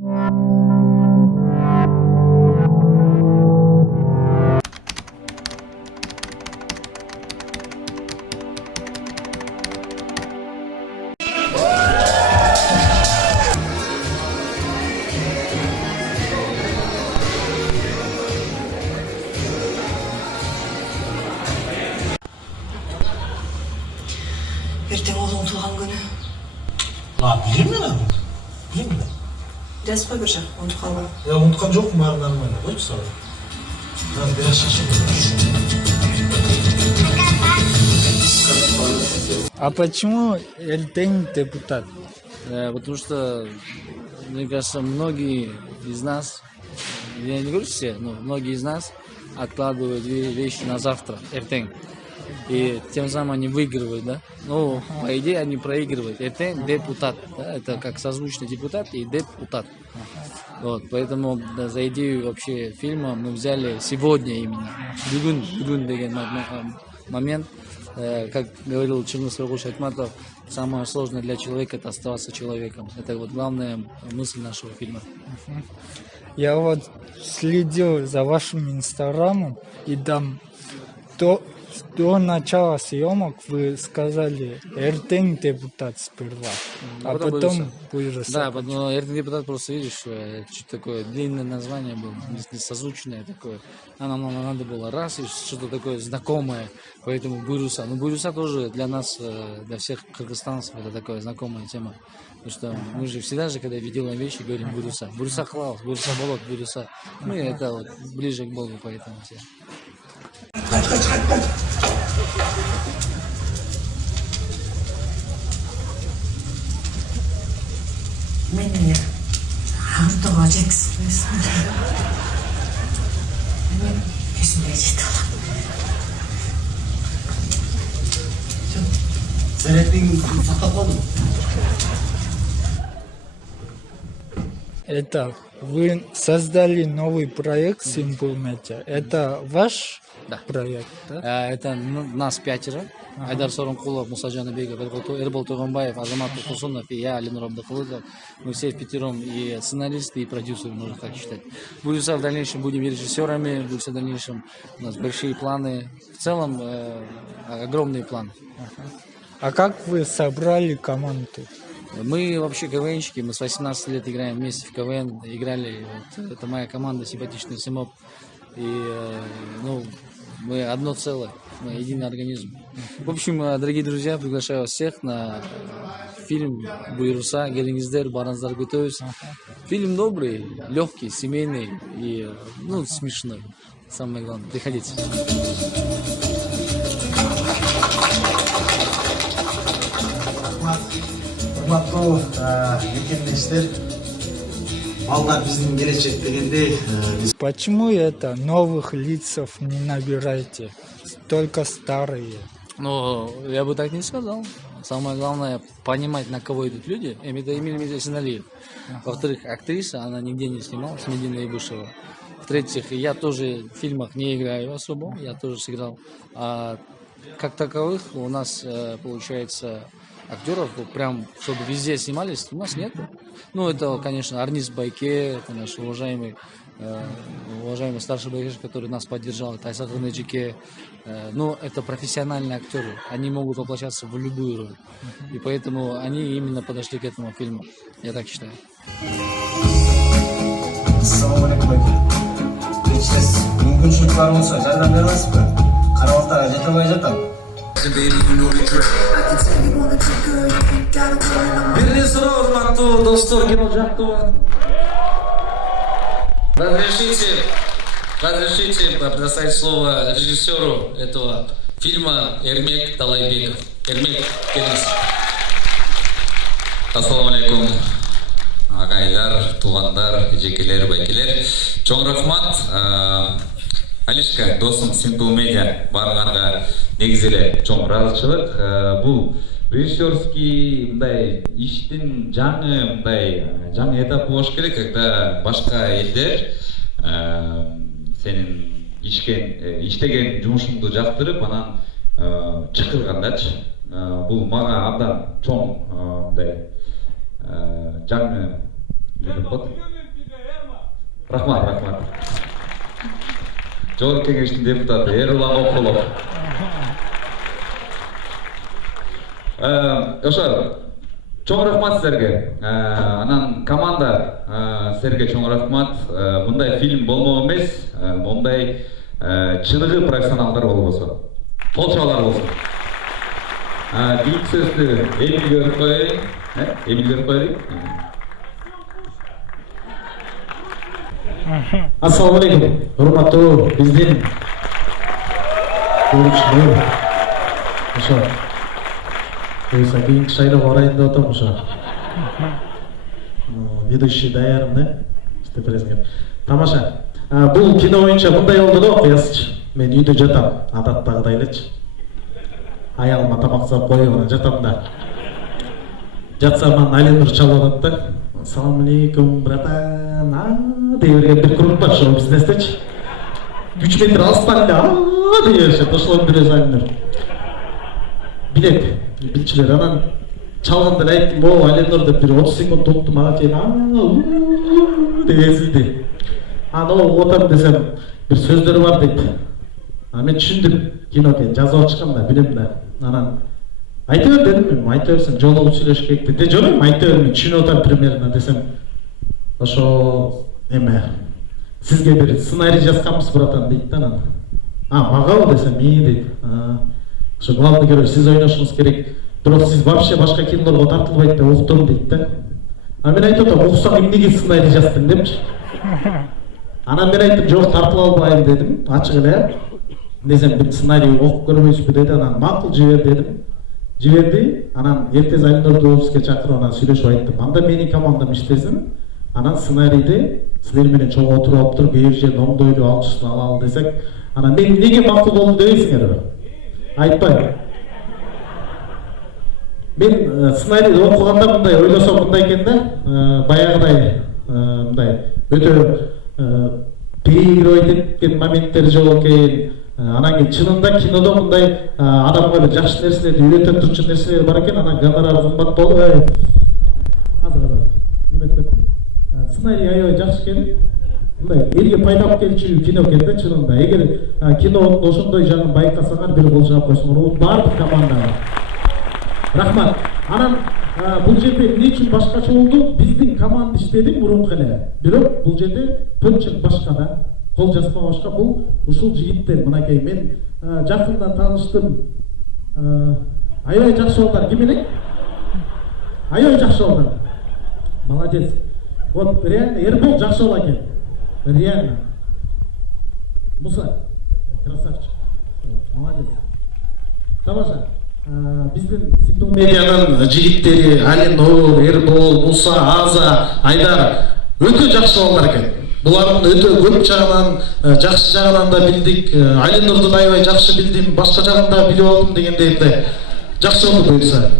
Ertең oğlum туған күні. Білемін мен аны. Білемін мен. Жазып қой бір жақ, ұмытып қалма. Ұмытқан жоқпын, бәрі нормально. Қойшы сау. Biraz шешіп. А почему Эртең депутат? Потому что, мне кажется, многие из нас, я не говорю все, но многие из нас откладывают вещи на завтра, Эртең. И тем самым они выигрывают, да? Ну, по идее, они проигрывают. Эртең депутат, да? Это как созвучный депутат и депутат. Вот, поэтому да, за идею вообще фильма мы взяли сегодня именно. Бүгін деген момент. Как говорил Чингис Рогуш Айтматов, самое сложное для человека — это оставаться человеком. Это вот главная мысль нашего фильма. Я вот следил за вашим инстаграмом, и там до начала съемок вы сказали Эртең депутат сперва, а потом Буйруса. Да, но Эртең депутат, просто видишь, что такое длинное название было, созвучное такое. А нам надо было раз и что-то такое знакомое, поэтому Буйруса. Но Буйруса тоже для нас, для всех кыргызстанцев, это такая знакомая тема. Потому что мы же всегда же, когда делаем вещи, говорим Буйруса. Буйруса Халаус, Буйруса Болот, Буйруса. Мы это вот ближе к Богу, поэтому все. Meni Hamtoga Jackson. Мен есімде жетті қалам. Сәреттің сақтап қалдың? Это вы создали новый проект Simple Media. Это ваш проект, да? Это нас 5. Айдар Сооронкулов, Муса Жаныбеков, Эрбол Туганбаев, Азамат Тухусунов и я, Алинур Абдыкылыков. Мы все впятером и сценаристы, и продюсеры, можно так считать. Буйруса в дальнейшем будем режиссерами, Буйруса в дальнейшем у нас большие планы. В целом огромные планы. А как вы собрали команду? Мы вообще КВНщики, мы с 18 лет играем вместе в КВН, играли, вот, это моя команда, симпатичный Симоп, и мы одно целое, мы единый организм. В общем, дорогие друзья, приглашаю вас всех на фильм Буйруса, Келиңиздер, барыңыздар күтөбүз. Фильм добрый, легкий, семейный и смешной, самое главное, приходите. Урматтуу мекемдештер, балдар биздин келечек дегенде Почему это новых лицев не набираете, только старые? Но я бы так не сказал. Самое главное понимать, на кого идут люди. Это Эмиль Есеналиев. Во-вторых, актриса, она нигде не снималась, Медина Ибышева. В-третьих, я тоже в фильмах не играю особо, я тоже сыграл. А как таковых у нас получается актеров, прям чтобы везде снимались, у нас нет. Это, конечно, Арнис Байке, это наш уважаемый старший байкер, который нас поддержал, это Айсак Гынеджике. Но это профессиональные актеры, они могут воплощаться в любую роль. И поэтому они именно подошли к этому фильму, я так считаю. Ассалаумалейкум, Вечес, мүмкіншілік бар болса, жардам бере аласыз ба? Қарауылтарға жете алмай жатам. Биринен суроо, урматтуу достор, кино жактуу. Разрешите предоставить слово режиссеру этого фильма Эрмек Талайбеков. Эрмек, келиңиз. Ассаламу алейкум. Агайлар, туғандар, жекелер, байкелер. Чоң рахмат. Алишка, досым Simple Media барғанға негізеле чоң разычылық. Бұл режиссерский иштин жаңы этапы болуш керек, когда башка элдер сенин иштеген жумушуңду жактырып, анан чакыргандачы. Бул мага абдан чоң жаңы деп болот. Рахмат. Жогорку Кеңештин депутаты Эрулан Окулов. Ошо чоң рахмат силерге. Анан команда силерге чоң рахмат. Мындай фильм болмок эмес, мындай чыныгы профессионалдар болбосо, толчалар болсун. Бийик сөздү Эмилге берип коелу. Ассаламу алейкум. Урматтуу биздин көрүүчүлөр. Ошо Oysa keyinki şaylıq orayında деп атам ошо. Ведущий даярым да? İşte prezident. Тамаша. Бул кино боюнча мындай болду да окуясычы. Мен үйдө жатам, адаттагыдай элечи. Аялыма тамак салып коюп анан жатам да. Жатсам анан Алинур чалып атат да. Ассаламу алейкум, братан. Дей берген бир группа бар шоу бизнестечи. 3 метр алыстан эле дей беришет. Ошолордун бирөөсү Алинур. Билет. Билчилер анан чалганда айттым, "О, Алинур" деп бир 30 секунд уктум, ага чейин деп эзилди. Аны отам десем бир сөздөрү бар дейт. Мен түшүндүм, кино экен, жазып чыкканда билем да. Анан айта бер дедим, айта берсең жолугуп сүйлөшүш керек деди. Жок, айта бер, мен түшүнүп атам примерно десем. Ошо эме сизге бир сценарий жазганбыз, братан дейт да анан. Магабы десем, дейт. Ошо главный герой сиз ойношуңуз керек. Бирок сиз вообще башка кинолорго тартылбайт деп уктум дейт да. Мен айтып атам, уксаң эмнеге сценарий жаздың депчи. Анан мен айттым, жок, тартылып албайм дедим, ачык эле. Десем бир сценарий окуп көрбөйсүзбү деди. Анан макул жибер дедим. Жиберди. Анан эртең Алинурду офиске чакырып анан сүйлөшүп айттым. Анда менин командам иштесин. Анан сценарийди силер менен чогуу отуруп алып туруп, кээ бир жерин оңдойлу, алчысын алалы десек, анан мен эмнеге макул болдум дебейсиңерби? Айтпайм. Мен сценарийди окуганда мындай ойлосом мындай экен да, баягыдай мындай өтө перегрой эткен моменттер жок экен. Анан кийин чынында кинодо мындай адамга эле жакшы нерселерди үйрөтө турчу нерселер бар экен, анан гонорары кымбат болуп, азыр неметпек. Сценарий аябай жакшы экен. Мындай элге пайдалап келчү кино экен да чынында. Эгер кинонун ошондой жагын байкасаңар, бир кол жаап койсоңор, баардык командага рахмат. Анан бул жерде эмне үчүн башкача болду? Биздин команда иштеди мурунку эле. Бирок бул жерде почерк башка да, кол жазма башка. Бул ушул жигиттер мынакей мен жакындан тааныштым. Аябай жакшы балдар. Ким элек? Аябай жакшы балдар. Молодец. Вот реально Эрбол жакшы бала экен. Реально. Муса красавчик. Молодец. Тамаша. Биздин Симпл медианын жигиттери Алинур, Эрбол, Муса, Аза, Айдар өтө жакшы балдар экен. Булардын өтө көп жагынан, жакшы жагынан да билдик. Алинурду аябай жакшы билдим, башка жагын да билип алдым дегендей жакшы болду буюрса.